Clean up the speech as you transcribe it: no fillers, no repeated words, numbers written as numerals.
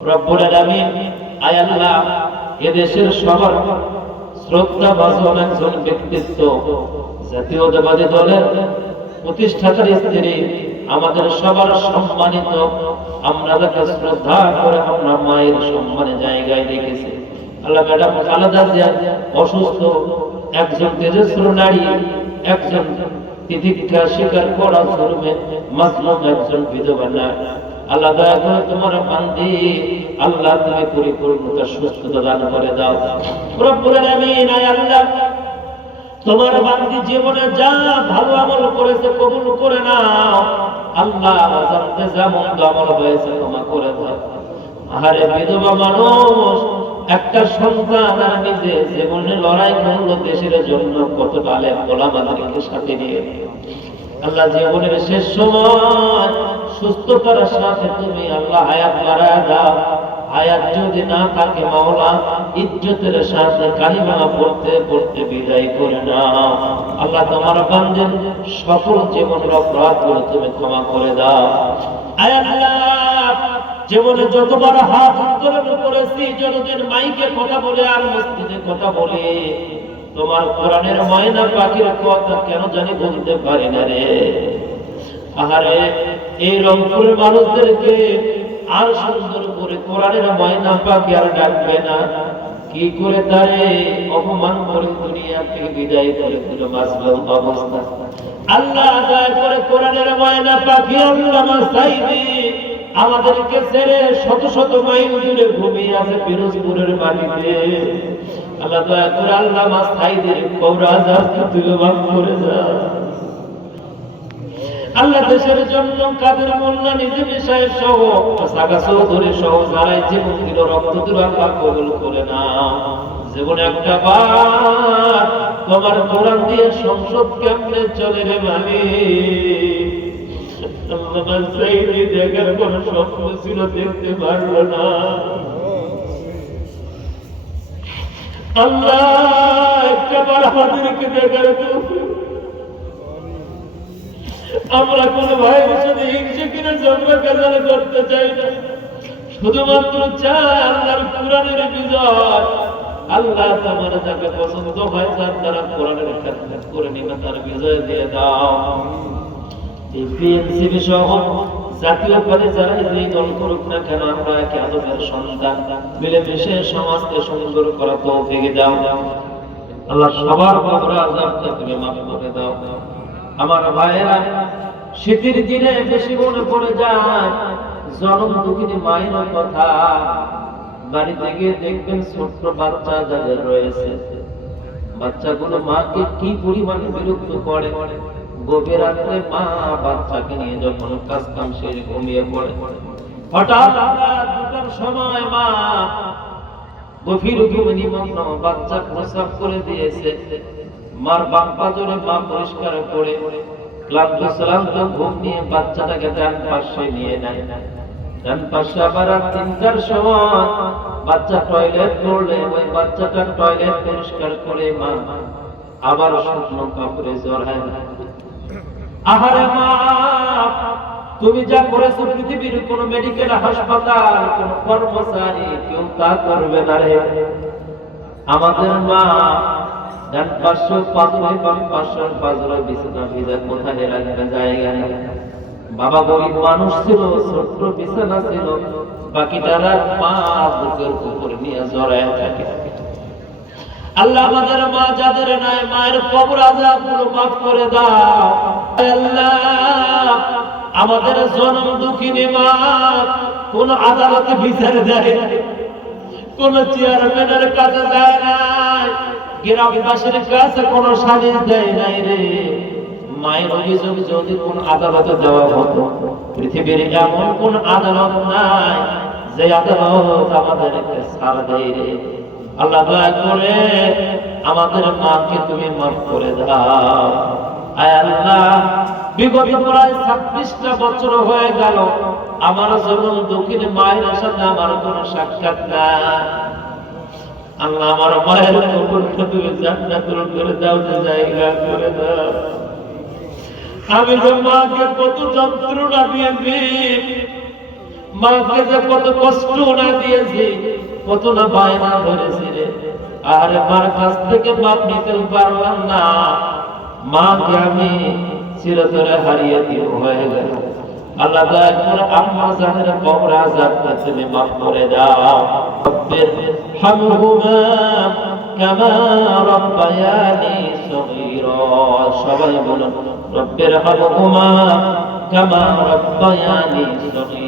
রব্বুল আলামিন আয় আল্লাহ এদেশের সবার শ্রদ্ধাভাজন একজন ব্যক্তিত্ব জাতীয়তাবাদী দলের প্রতিষ্ঠাতার স্ত্রী আমাদের সবার সম্মানিত, আমরা তাকে শ্রদ্ধা করে আমরা মায়ের সম্মানে জায়গায় রেখেছি। আল্লাহ ম্যাডাম খালেদা জিয়া অসুস্থ, একজন তেজস্বী নারী, একজন তিতিক্ষা স্বীকার করা জুলমে মাজলুম একজন বিধবা নারী। আল্লাহ দয়া করে তোমার বান্দি আল্লাহ তুমি পরিপূর্ণতা সুস্থতা দান করে দাও রব্বুল আলামিন। আয় আল্লাহ তোমার বান্দি জীবনে যা ভালো আমল করেছে কবুল করে নাও আল্লাহ, জানতে যা মন্দ আমল হয়েছে ক্ষমা করে দাও। আরে বিধবা মানুষ একটা সন্তান আর নিজে জীবনে লড়াই করলো দেশের জন্য, কত আলেম ওলামাদেরকে সাথে নিয়ে আল্লাহ জীবনের শেষ সময় সুস্থতার সাথে তুমি আল্লাহ হায়াত বাড়ায় দাও। হায়াত যদি না থাকে মাওলা ইজ্জতের সাথে কালিমা পড়তে পড়তে বিদায় করে নাও আল্লাহ। তোমার বান্দার সকল জীবনের অপরাধগুলো তুমি ক্ষমা করে দাও। আয় আল্লাহ জীবনে যতবার হাত উত্তোলন করেছি, যতদিন মাইকে কথা বলে আর মসজিদে কথা বলে তোমার কোরআনের ময়না পাখির কথা কেন জানি বলতে পারি না রে। আহারে এই রংপুরের মানুষদেরকে আর সুন্দর করে কোরআনের ময়না পাখি আর ডাকবে না, কি করে তারে অপমান করে দুনিয়া থেকে বিদায় করে দিল মাজলুম অবস্থা। আল্লাহ দয়া করে কোরআনের ময়না পাখি আল্লামা সাইদি আমাদেরকে ছেড়ে শত শত মাইল দূরে ঘুমিয়ে আছে পিরোজপুরের মাটিতে। আল্লাহ দয়া করে আল্লামা সাইদির কবর আযাব তুলে মাফ করে দাও আল্লাহ। দেশের জন্য কাদের মোল্লা নিজামী সাহেব সহ সাগা চৌধুরী সহ যারা জীবন দিল রক্ত দিল আল্লাহ কবুল করে নাও। জীবনে একটা বার তোমার কোরআন দিয়ে সংসদ কেমনে চলে রে মালিক। আল্লামা সাইদি দেখার কোন স্বপ্ন ছিল, দেখতে পারলো না আল্লাহ। একটা বার আমাদেরকে দেখার আমরা কোন ভাইয়ের সাথে হিংসে কিনা ঝগড়া কাজারা করতে চাই না, শুধুমাত্র চাই আল্লাহর কোরআনের বিজয়। আল্লাহ তোমার যাকে পছন্দ হয় তার দ্বারা কোরআনের খেদমত করে নিবে, তার বিজয় দিয়ে দাও। এই বিএনসিপি সহ জাতীয় পদে যারা এই দল করুক না কেন, আমরা একে আদমের সন্তান মিলেমিশে সমাজকে সুন্দর করা তৌফিক দাও আল্লাহ। সবার কবর আযাবটা তুমি মাফ করে দাও। আমার ভাইয়েরা শীতের দিনে বেশি মনে পড়ে যায় জনম দুঃখিনী মায়ের কথা। বাড়িতে গিয়ে দেখবেন ছোট্ট বাচ্চা যাদের রয়েছে, বাচ্চাগুলো মাকে কি পরিমাণ বিরক্ত করে। গভীর রাত্রে মা বাচ্চাকে নিয়ে যখন কাজ কাম সেরে ঘুমিয়ে পড়ে, হঠাৎ দুটার সময় মা গভীর ঘুমে নিমগ্ন, বাচ্চা প্রস্রাব করে দিয়েছে। মার বাম পাজরে মা পরিষ্কার করে ক্লান্ত শ্রান্ত ঘুম নিয়ে বাচ্চাটাকে ডান পাশে নিয়ে নেয়। ডান পাশে আবার রাত ৩টার সময় বাচ্চা টয়লেট করলে ওই বাচ্চাটা টয়লেট পরিষ্কার করে মা আবার শুকনো কাপড়ে জড়ায়। আহারে মা, তুমি যা করেছো পৃথিবীর কোন মেডিকেল হাসপাতাল কোন কর্মচারী কেউ তা করবে না রে। আমাদের মা ডান পাশে পাজরে বাম পাশে পাজরে বিছানা ভিজা কোথায় রাখবে জায়গা নেই। বাবা গরিব মানুষ ছিল, ছোট্ট বিছানা ছিল, বাকিটা রাত মা বুকের উপর নিয়ে জড়ায় থাকে। আল্লাহ আমাদের মা যাদের নাই মায়ের কবর আযাবগুলো মাফ করে দাও আল্লাহ। আমাদের জনম দুঃখিনী মা কোন আদালতে বিচার দেয় না, কোন চেয়ারম্যানের কাছে যায় নাই, গ্রামবাসীর কাছে কোন সালিশ দেয় নাই রে। মায়ের অভিযোগ যদি কোন আদালতে দেওয়া হতো, পৃথিবীর এমন কোন আদালত নাই যে আদালত আমাদেরকে ছাড় দেয় রে। আল্লাহ দয়া করে আমাদের মাকে তুমি মাফ করে দাও। আয় আল্লাহ, বিগত প্রায় ২৬টা বছর হয়ে গেল আমার জনম দুঃখিনী মায়ের সাথে আমার কোনো সাক্ষাৎ নাই। আল্লাহ আমার মায়ের কবরটা তুমি জান্নাতুল ফেরদাউসে জায়গা করে দাও। আমি যে মাকে কত যন্ত্রণা দিয়েছি, মাকে যে কত কষ্ট না দিয়েছি, কত না বায়না ধরেছি রে, আর মার কাছ থেকে মাপ নিতে পারলাম না, মাকে আমি চিরতরে হারিয়ে দিয়ে হয়ে গেল। আল্লাহ দয়া করে আম্মা জানের কবর আযাবটা তুমি মাফ করে দাও। রব্বির হামহুমা কামা রাব্বায়ানি সগীরা। সবাই বলুন রব্বির হামহুমা কামা রাব্বায়ানি সগীরা।